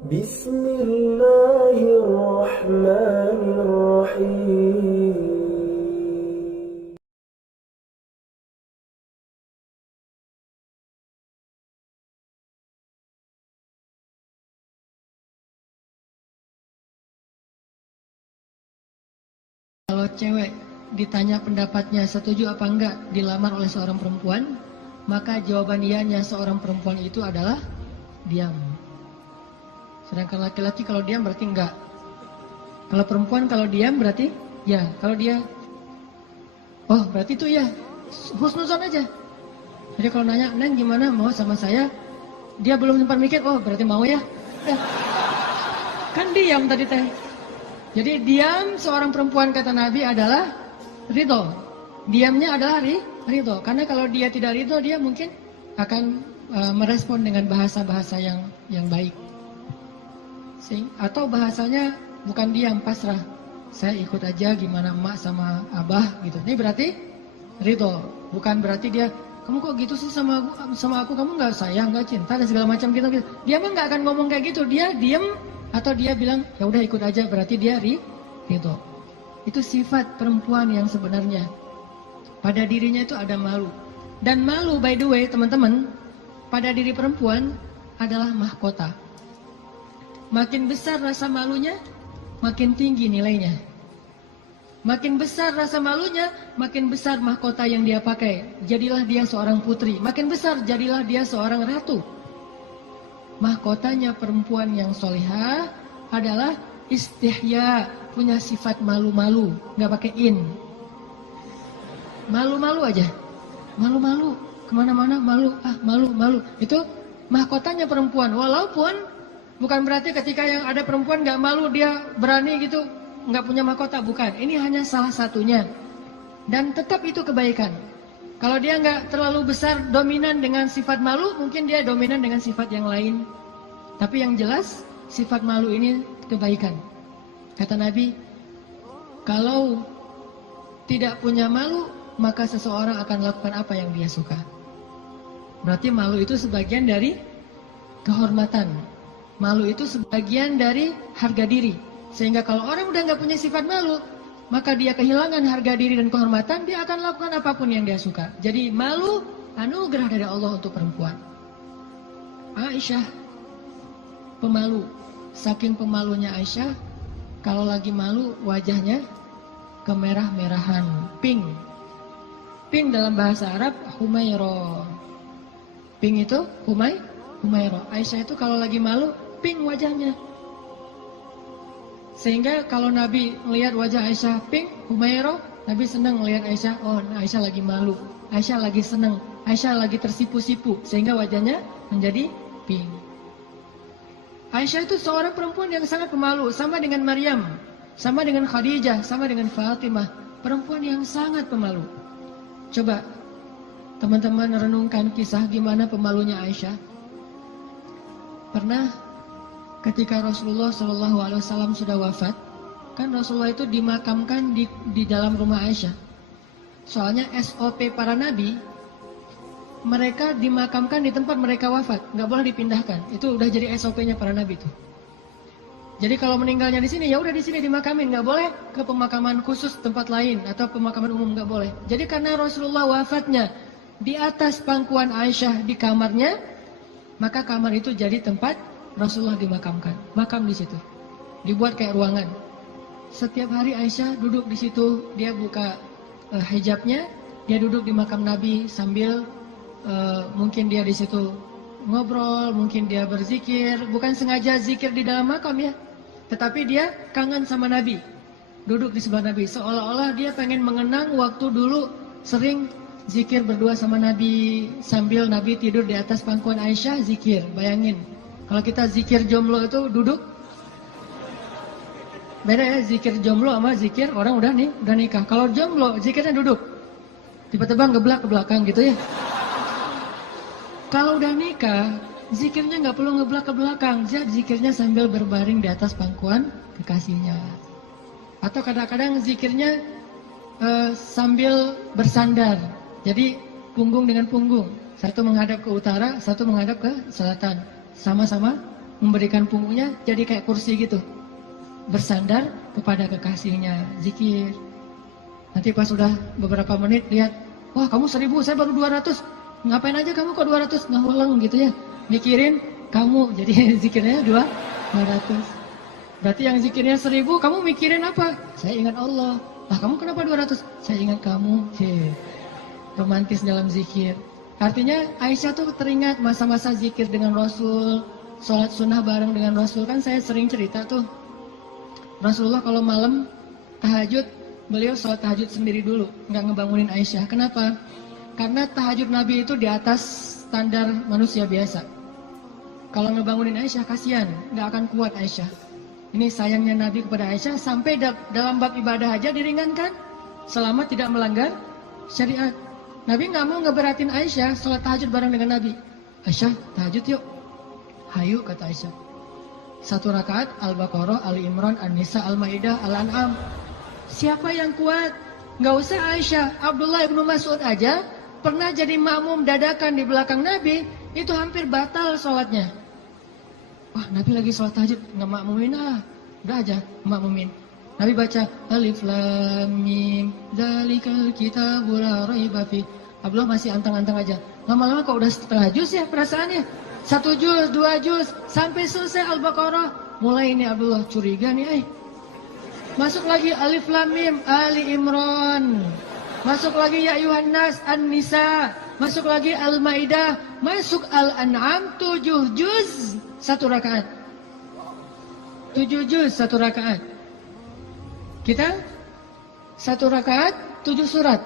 Bismillahirrahmanirrahim. Kalau cewek ditanya pendapatnya setuju apa enggak dilamar oleh seorang perempuan, maka jawaban ianya seorang perempuan itu adalah diam. Sedangkan laki-laki kalau diam berarti enggak. Kalau perempuan kalau diam berarti ya. Kalau dia, oh berarti itu ya, husnuzon aja. Jadi kalau nanya, Neng gimana mau sama saya? Dia belum sempat mikir, oh berarti mau ya. Kan diam tadi teh. Jadi diam seorang perempuan kata Nabi adalah ridho. Diamnya adalah ridho. Karena kalau dia tidak ridho, dia mungkin akan merespon dengan bahasa-bahasa yang baik. Atau bahasanya bukan diam, pasrah. Saya ikut aja gimana emak sama abah gitu. Ini berarti ridho. Bukan berarti dia, kamu kok gitu sih sama aku, kamu nggak sayang, nggak cinta dan segala macam gitu. Dia mah nggak akan ngomong kayak gitu. Dia diam. Atau dia bilang, ya udah ikut aja, berarti dia ridho. Itu sifat perempuan yang sebenarnya. Pada dirinya itu ada malu. Dan malu, by the way, teman-teman, pada diri perempuan adalah mahkota. Makin besar rasa malunya, makin tinggi nilainya. Makin besar rasa malunya, makin besar mahkota yang dia pakai. Jadilah dia seorang putri. Makin besar, jadilah dia seorang ratu. Mahkotanya perempuan yang solihah adalah istihya, punya sifat malu-malu, nggak pakai in. Malu-malu aja, malu-malu, kemana-mana malu, malu-malu. Itu mahkotanya perempuan. Walaupun bukan berarti ketika yang ada perempuan nggak malu dia berani gitu, nggak punya mahkota, bukan. Ini hanya salah satunya. Dan tetap itu kebaikan. Kalau dia nggak terlalu besar dominan dengan sifat malu, mungkin dia dominan dengan sifat yang lain. Tapi yang jelas, sifat malu ini kebaikan. Kata Nabi, kalau tidak punya malu, maka seseorang akan lakukan apa yang dia suka. Berarti malu itu sebagian dari kehormatan. Malu itu sebagian dari harga diri. Sehingga kalau orang udah nggak punya sifat malu, maka dia kehilangan harga diri dan kehormatan, dia akan lakukan apapun yang dia suka. Jadi malu anugerah dari Allah untuk perempuan. Aisyah pemalu. Saking pemalunya Aisyah, kalau lagi malu wajahnya kemerah-merahan, pink. Pink dalam bahasa Arab humairo. Pink itu humairo. Aisyah itu kalau lagi malu pink wajahnya. Sehingga kalau Nabi melihat wajah Aisyah pink, humairo, Nabi senang melihat Aisyah, oh Aisyah lagi malu, Aisyah lagi senang, Aisyah lagi tersipu-sipu, sehingga wajahnya menjadi pink. Aisyah itu seorang perempuan yang sangat pemalu, sama dengan Maryam, sama dengan Khadijah, sama dengan Fatimah, perempuan yang sangat pemalu. Coba teman-teman renungkan kisah gimana pemalunya Aisyah. Pernah ketika Rasulullah SAW sudah wafat, kan Rasulullah itu dimakamkan di dalam rumah Aisyah. Soalnya SOP para nabi, mereka dimakamkan di tempat mereka wafat, nggak boleh dipindahkan. Itu udah jadi SOP-nya para nabi itu. Jadi kalau meninggalnya di sini, ya udah di sini dimakamin, nggak boleh ke pemakaman khusus tempat lain atau pemakaman umum, nggak boleh. Jadi karena Rasulullah wafatnya di atas pangkuan Aisyah di kamarnya, maka kamar itu jadi tempat Rasulullah dimakamkan, makam di situ, dibuat kayak ruangan. Setiap hari Aisyah duduk di situ, dia buka hijabnya, dia duduk di makam Nabi sambil mungkin dia di situ ngobrol, mungkin dia berzikir, bukan sengaja zikir di dalam makam ya, tetapi dia kangen sama Nabi, duduk di sebelah Nabi, seolah-olah dia pengen mengenang waktu dulu sering zikir berdua sama Nabi sambil Nabi tidur di atas pangkuan Aisyah zikir. Bayangin. Kalau kita zikir jomblo itu duduk, beda ya zikir jomblo sama zikir orang udah nikah. Kalau jomblo zikirnya duduk, tiba-tiba ngeblak ke belakang gitu ya. Kalau udah nikah, zikirnya nggak perlu ngeblak ke belakang, zikirnya sambil berbaring di atas pangkuan kekasihnya. Atau kadang-kadang zikirnya sambil bersandar, jadi punggung dengan punggung, satu menghadap ke utara, satu menghadap ke selatan. Sama-sama memberikan punggungnya jadi kayak kursi gitu. Bersandar kepada kekasihnya, zikir. Nanti pas sudah beberapa menit lihat, wah kamu 1000, saya baru 200. Ngapain aja kamu kok 200? Ngaweleng gitu ya. Mikirin kamu, jadi zikirnya 200. Berarti yang zikirnya 1000, kamu mikirin apa? Saya ingat Allah. Lah kamu kenapa 200? Saya ingat kamu. Romantis dalam zikir. Artinya Aisyah tuh teringat masa-masa zikir dengan Rasul, sholat sunnah bareng dengan Rasul. Kan saya sering cerita tuh, Rasulullah kalau malam tahajud, beliau sholat tahajud sendiri dulu, nggak ngebangunin Aisyah. Kenapa? Karena tahajud Nabi itu di atas standar manusia biasa. Kalau ngebangunin Aisyah kasihan, nggak akan kuat Aisyah. Ini sayangnya Nabi kepada Aisyah, sampai dalam bab ibadah aja diringankan, selama tidak melanggar syariat. Nabi nggak mau ngeberatin Aisyah sholat tahajud bareng dengan Nabi. Aisyah tahajud yuk. Hayu kata Aisyah. 1 rakaat Al-Baqarah, Ali Imran, An-Nisa, Al-Maidah, Al-An'am. Siapa yang kuat? Nggak usah Aisyah, Abdullah ibnu Mas'ud aja pernah jadi makmum dadakan di belakang Nabi, itu hampir batal sholatnya. Wah Nabi lagi sholat tahajud, nggak makmumin udah aja makmumin. Nabi baca Alif Lam Mim Dzalikal Kitabul La Raiba Fi. Abdullah masih antang-antang aja. Lama-lama kok udah setengah juz ya perasaannya. 1 juz, 2 juz, sampai selesai Al-Baqarah. Mulai ini Abdullah curiga nih, Masuk lagi Alif Lam Mim Ali Imran. Masuk lagi Ya Ayuhan Nas An-Nisa. Masuk lagi Al-Maidah. Masuk Al-An'am 7 juz 1 rakaat. 7 juz 1 rakaat. Kita 1 rakaat 7 surat.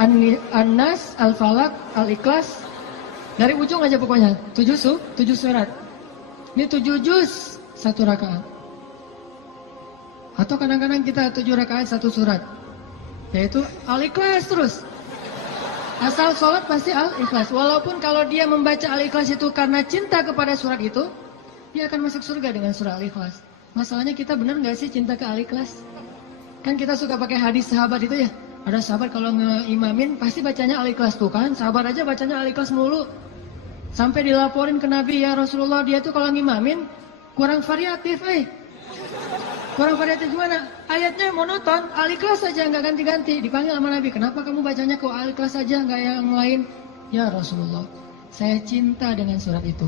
An-Nas, Al-Falaq, Al-Ikhlas. Dari ujung aja pokoknya 7 surat. Ini 7 juz 1 rakaat. Atau kadang-kadang kita 7 rakaat 1 surat. Yaitu Al-Ikhlas terus. Asal sholat pasti Al-Ikhlas. Walaupun kalau dia membaca Al-Ikhlas itu karena cinta kepada surat itu, dia akan masuk surga dengan surah Al-Ikhlas. Masalahnya kita benar nggak sih cinta ke Al-Ikhlas? Kan kita suka pakai hadis sahabat itu ya. Ada sahabat kalau ngeimamin pasti bacanya Al-Ikhlas tuh kan. Sahabat aja bacanya Al-Ikhlas mulu. Sampai dilaporin ke Nabi, ya Rasulullah dia tuh kalau ngimamin kurang variatif Kurang variatif gimana? Ayatnya monoton, Al-Ikhlas saja nggak ganti-ganti. Dipanggil sama Nabi, kenapa kamu bacanya kok Al-Ikhlas saja nggak yang lain? Ya Rasulullah, saya cinta dengan surat itu.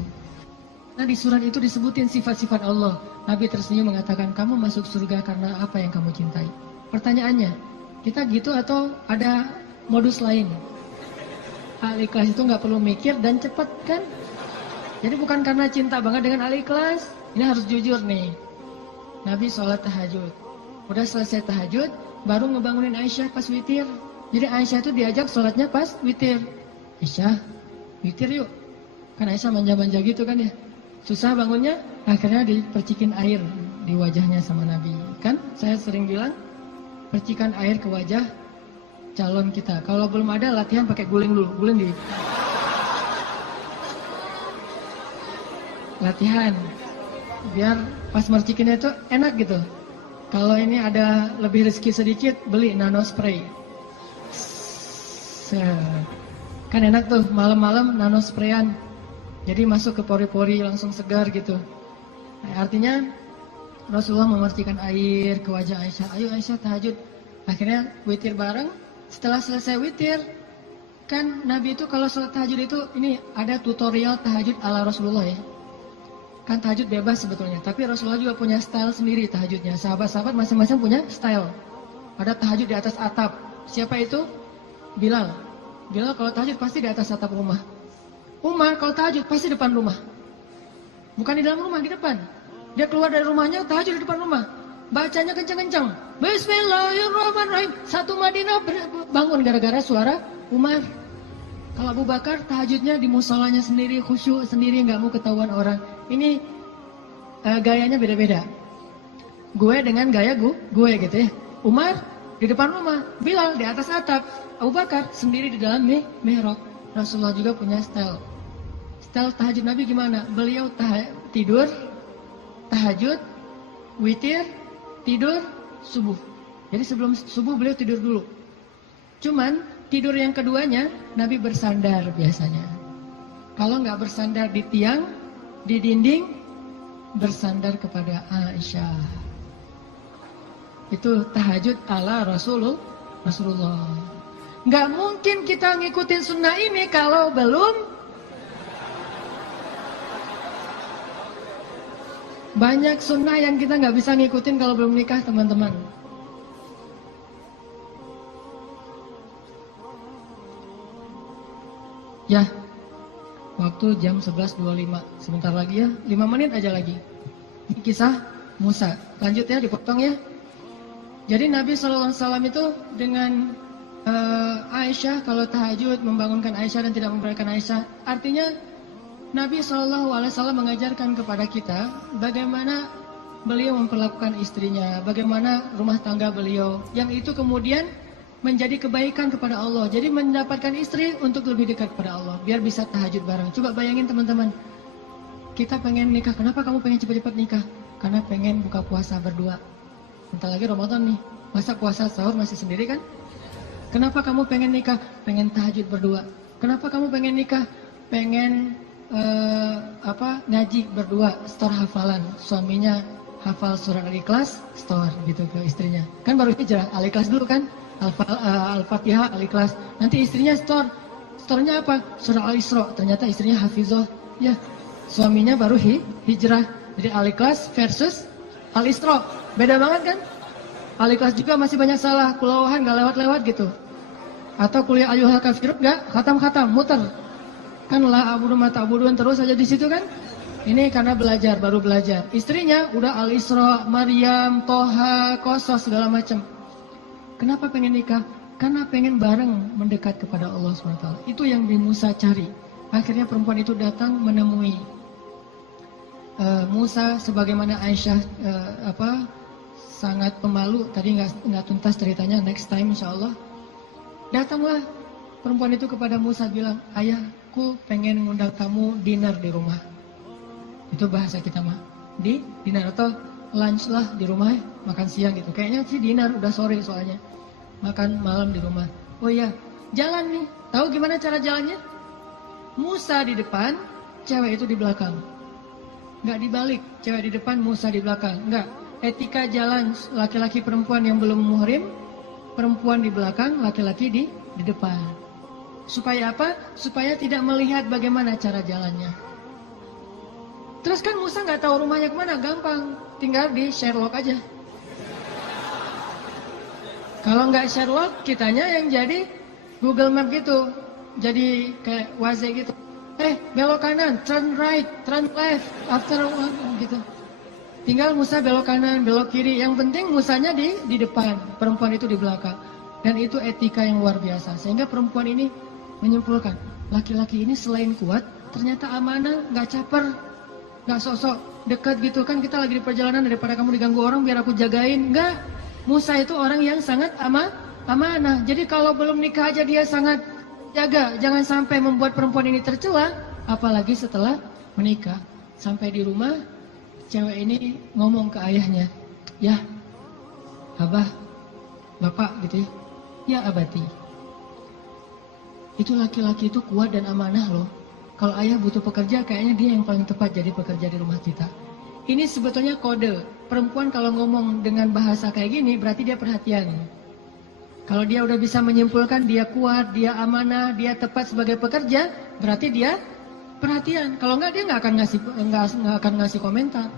Nah di surat itu disebutin sifat-sifat Allah. Nabi tersenyum mengatakan, kamu masuk surga karena apa yang kamu cintai. Pertanyaannya, kita gitu atau ada modus lain? Al-Ikhlas itu nggak perlu mikir dan cepat kan? Jadi bukan karena cinta banget dengan Al-Ikhlas. Ini harus jujur nih. Nabi sholat tahajud. Udah selesai tahajud, baru ngebangunin Aisyah pas witir. Jadi Aisyah itu diajak sholatnya pas witir. Aisyah, witir yuk. Kan Aisyah manja-manja gitu kan ya. Susah bangunnya, akhirnya dipercikin air di wajahnya sama Nabi. Kan saya sering bilang, percikan air ke wajah calon kita. Kalau belum ada latihan pakai guling dulu, guling di latihan. Biar pas mercikinnya itu enak gitu. Kalau ini ada lebih rezeki sedikit, beli nano spray. Kan enak tuh malam-malam nano sprayan. Jadi masuk ke pori-pori langsung segar gitu. Nah, artinya Rasulullah memercikan air ke wajah Aisyah. Ayo Aisyah tahajud. Akhirnya witir bareng. Setelah selesai witir, kan Nabi itu kalau sholat tahajud itu ini ada tutorial tahajud ala Rasulullah ya. Kan tahajud bebas sebetulnya, tapi Rasulullah juga punya style sendiri tahajudnya. Sahabat-sahabat masing-masing punya style. Ada tahajud di atas atap. Siapa itu? Bilal. Bilal kalau tahajud pasti di atas atap rumah. Umar kalau tahajud pasti depan rumah. Bukan di dalam rumah, di depan. Dia keluar dari rumahnya, tahajud di depan rumah. Bacanya kencang-kencang. Bismillahirrahmanirrahim. Satu Madinah bangun gara-gara suara Umar. Kalau Abu Bakar tahajudnya di musolanya sendiri, khusyuk sendiri, nggak mau ketahuan orang. Ini gayanya beda-beda. Gue dengan gaya gue gitu ya. Umar di depan rumah, Bilal di atas atap, Abu Bakar sendiri di dalam mihrab. Rasulullah juga punya style. Style tahajud Nabi gimana? Beliau tidur, tahajud, witir, tidur, subuh. Jadi sebelum subuh beliau tidur dulu. Cuman tidur yang keduanya Nabi bersandar biasanya. Kalau nggak bersandar di tiang, di dinding, bersandar kepada Aisyah. Itu tahajud ala Rasulullah. Nggak mungkin kita ngikutin sunnah ini kalau belum. Banyak sunnah yang kita nggak bisa ngikutin kalau belum nikah, teman-teman. Ya, waktu jam 11.25. Sebentar lagi ya, 5 menit aja lagi. Ini kisah Musa. Lanjut ya, dipotong ya. Jadi Nabi SAW itu dengan Aisyah, kalau tahajud membangunkan Aisyah dan tidak membiarkan Aisyah. Artinya Nabi SAW mengajarkan kepada kita bagaimana beliau memperlakukan istrinya, bagaimana rumah tangga beliau. Yang itu kemudian menjadi kebaikan kepada Allah. Jadi mendapatkan istri untuk lebih dekat kepada Allah, biar bisa tahajud bareng. Coba bayangin teman-teman, kita pengen nikah. Kenapa kamu pengen cepat-cepat nikah? Karena pengen buka puasa berdua. Bentar lagi Ramadan nih, masa puasa sahur masih sendiri kan? Kenapa kamu pengen nikah? Pengen tahajud berdua. Kenapa kamu pengen nikah? Pengen ngaji berdua, store hafalan. Suaminya hafal surat Al-Ikhlas, store gitu ke istrinya. Kan baru hijrah, Al-Ikhlas dulu kan? Al-Fatihah, Al-Ikhlas. Nanti istrinya store. Store-nya apa? Surah Al-Isra. Ternyata istrinya hafizah. Ya, suaminya baru hijrah. Jadi Al-Ikhlas versus Al-Isra. Beda banget kan? Al-Ikhlas juga masih banyak salah. Kulawahan gak lewat-lewat gitu. Atau kuliah ayyuhal kafirun gak khatam-khatam, muter. Kan la abudu mata abuduan terus aja di situ kan? Ini karena belajar, baru belajar. Istrinya udah Al-Isra, Maryam, Toha, Qasas segala macam. Kenapa pengen nikah? Karena pengen bareng mendekat kepada Allah SWT. Itu yang Nabi Musa cari. Akhirnya perempuan itu datang menemui Musa, sebagaimana Aisyah sangat pemalu. Tadi nggak tuntas ceritanya, next time insya Allah. Datanglah perempuan itu kepada Musa bilang, ayahku pengen ngundang kamu dinner di rumah. Itu bahasa kita mah, di dinner atau lunch lah di rumah, makan siang gitu. Kayaknya sih dinner, udah sore soalnya. Makan malam di rumah. Oh iya, jalan nih. Tahu gimana cara jalannya? Musa di depan, cewek itu di belakang. Nggak dibalik, cewek di depan, Musa di belakang. Nggak. Etika jalan laki-laki perempuan yang belum muhrim, perempuan di belakang, laki-laki di depan. Supaya apa? Supaya tidak melihat bagaimana cara jalannya. Terus kan Musa nggak tahu rumahnya kemana, gampang. Tinggal di Sherlock aja. Kalau nggak Sherlock, kitanya yang jadi Google Map gitu. Jadi kayak Waze gitu. Belok kanan, turn right, turn left, after one, gitu. Tinggal Musa belok kanan, belok kiri. Yang penting Musanya di depan, perempuan itu di belakang. Dan itu etika yang luar biasa. Sehingga perempuan ini menyimpulkan, laki-laki ini selain kuat, ternyata amanah, nggak caper, nggak sok-sok dekat gitu. Kan kita lagi di perjalanan, daripada kamu diganggu orang biar aku jagain. Nggak. Musa itu orang yang sangat amanah. Jadi kalau belum nikah aja dia sangat jaga. Jangan sampai membuat perempuan ini tercela. Apalagi setelah menikah. Sampai di rumah, cewek ini ngomong ke ayahnya. Ya, abah, bapak gitu ya. Ya abati. Itu laki-laki itu kuat dan amanah loh. Kalau ayah butuh pekerja, kayaknya dia yang paling tepat jadi pekerja di rumah kita. Ini sebetulnya kode. Perempuan kalau ngomong dengan bahasa kayak gini, berarti dia perhatian. Kalau dia udah bisa menyimpulkan dia kuat, dia amanah, dia tepat sebagai pekerja, berarti dia perhatian. Kalau enggak, dia nggak akan ngasih komentar.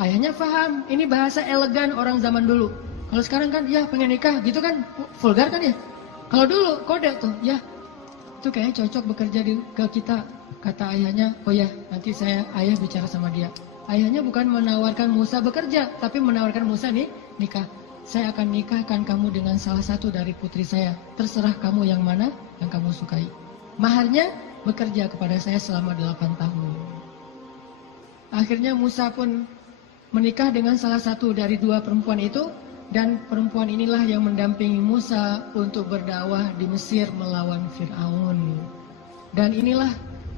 Ayahnya paham. Ini bahasa elegan orang zaman dulu. Kalau sekarang kan, ya pengen nikah, gitu kan vulgar kan ya. Kalau dulu kode tuh, ya itu kayaknya cocok bekerja ke kita. Kata ayahnya, oh ya nanti ayah bicara sama dia. Ayahnya bukan menawarkan Musa bekerja, tapi menawarkan Musa nih nikah. Saya akan nikahkan kamu dengan salah satu dari putri saya. Terserah kamu yang mana yang kamu sukai. Maharnya bekerja kepada saya selama 8 tahun. Akhirnya Musa pun menikah dengan salah satu dari 2 perempuan itu. Dan perempuan inilah yang mendampingi Musa untuk berdakwah di Mesir melawan Fir'aun. Dan inilah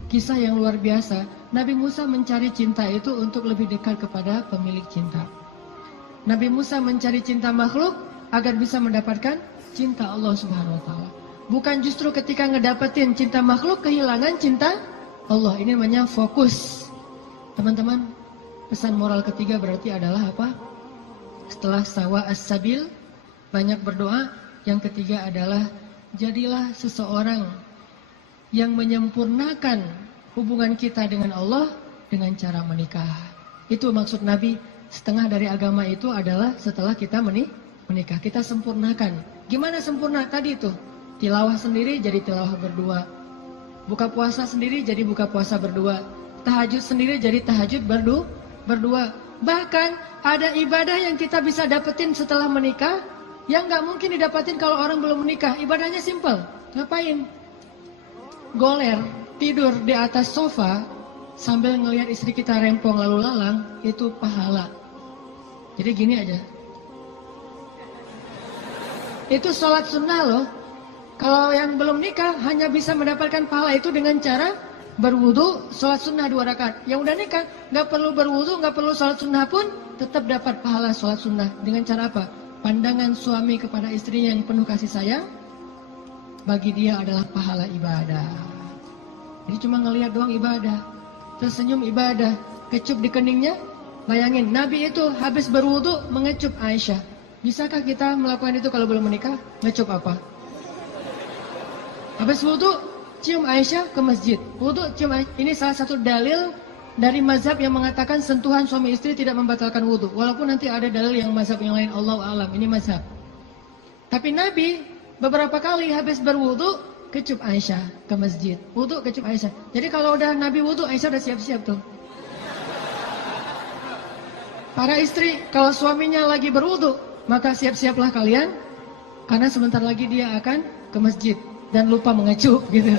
kisah yang luar biasa. Nabi Musa mencari cinta itu untuk lebih dekat kepada pemilik cinta. Nabi Musa mencari cinta makhluk agar bisa mendapatkan cinta Allah Subhanahu wa Ta'ala. Bukan justru ketika ngedapetin cinta makhluk kehilangan cinta Allah. Ini namanya fokus. Teman-teman, Pesan moral ketiga berarti adalah apa? Setelah sawa as-sabil, banyak berdoa. Yang ketiga adalah jadilah seseorang yang menyempurnakan hubungan kita dengan Allah dengan cara menikah. Itu maksud Nabi, setengah dari agama itu adalah setelah kita menikah. Kita sempurnakan. Gimana sempurna? Tadi itu, tilawah sendiri jadi tilawah berdua. Buka puasa sendiri jadi buka puasa berdua. Tahajud sendiri jadi tahajud berdua. Bahkan ada ibadah yang kita bisa dapetin setelah menikah yang gak mungkin didapetin kalau orang belum menikah. Ibadahnya simple. Ngapain? Goler, tidur di atas sofa sambil ngelihat istri kita rempong lalu lalang, itu pahala. Jadi gini aja. Itu sholat sunnah loh. Kalau yang belum nikah hanya bisa mendapatkan pahala itu dengan cara berwudu, sholat sunnah 2 rakaat. Yang udah nikah gak perlu berwudu, gak perlu sholat sunnah pun tetap dapat pahala sholat sunnah. Dengan cara apa? Pandangan suami kepada istrinya yang penuh kasih sayang, bagi dia adalah pahala ibadah. Jadi cuma ngelihat doang ibadah, tersenyum ibadah, kecup di keningnya. Bayangin, Nabi itu habis berwudu mengecup Aisyah. Bisakah kita melakukan itu kalau belum menikah? Ngecup apa? Habis wudu, cium Aisyah ke masjid. Wudu, cium Aisyah. Ini salah satu dalil dari mazhab yang mengatakan sentuhan suami istri tidak membatalkan wudu. Walaupun nanti ada dalil yang mazhab yang lain, Allahu a'lam. Ini mazhab. Tapi Nabi beberapa kali habis berwudu kecup Aisyah ke masjid. Wudu kecup Aisyah. Jadi kalau udah Nabi wudu, Aisyah udah siap-siap tuh. Para istri, kalau suaminya lagi berwudu, maka siap-siaplah kalian, karena sebentar lagi dia akan ke masjid dan lupa mengecup gitu.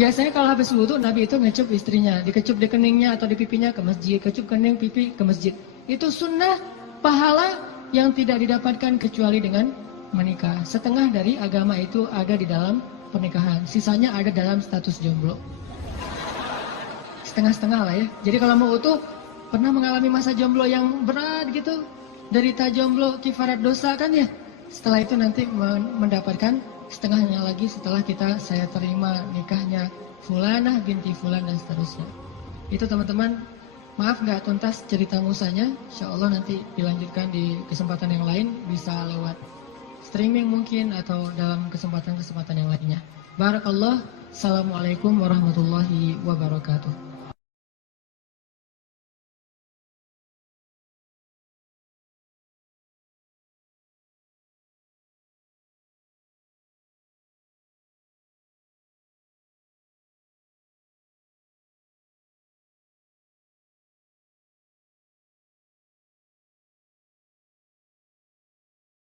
Biasanya kalau habis wudu Nabi itu ngecup istrinya, dikecup di keningnya atau di pipinya ke masjid, kecup kening pipi ke masjid. Itu sunnah pahala yang tidak didapatkan kecuali dengan menikah. Setengah dari agama itu ada di dalam pernikahan, sisanya ada dalam status jomblo. Setengah-setengah lah ya. Jadi kalau mau utuh, pernah mengalami masa jomblo yang berat gitu, derita jomblo, kifarat dosa kan ya. Setelah itu nanti mendapatkan setengahnya lagi setelah saya terima nikahnya Fulanah binti Fulan dan seterusnya. Itu teman-teman, maaf gak tuntas cerita musanya. Insya Allah nanti dilanjutkan di kesempatan yang lain, bisa lewat streaming mungkin atau dalam kesempatan-kesempatan yang lainnya. Barakallah. Assalamualaikum warahmatullahi wabarakatuh.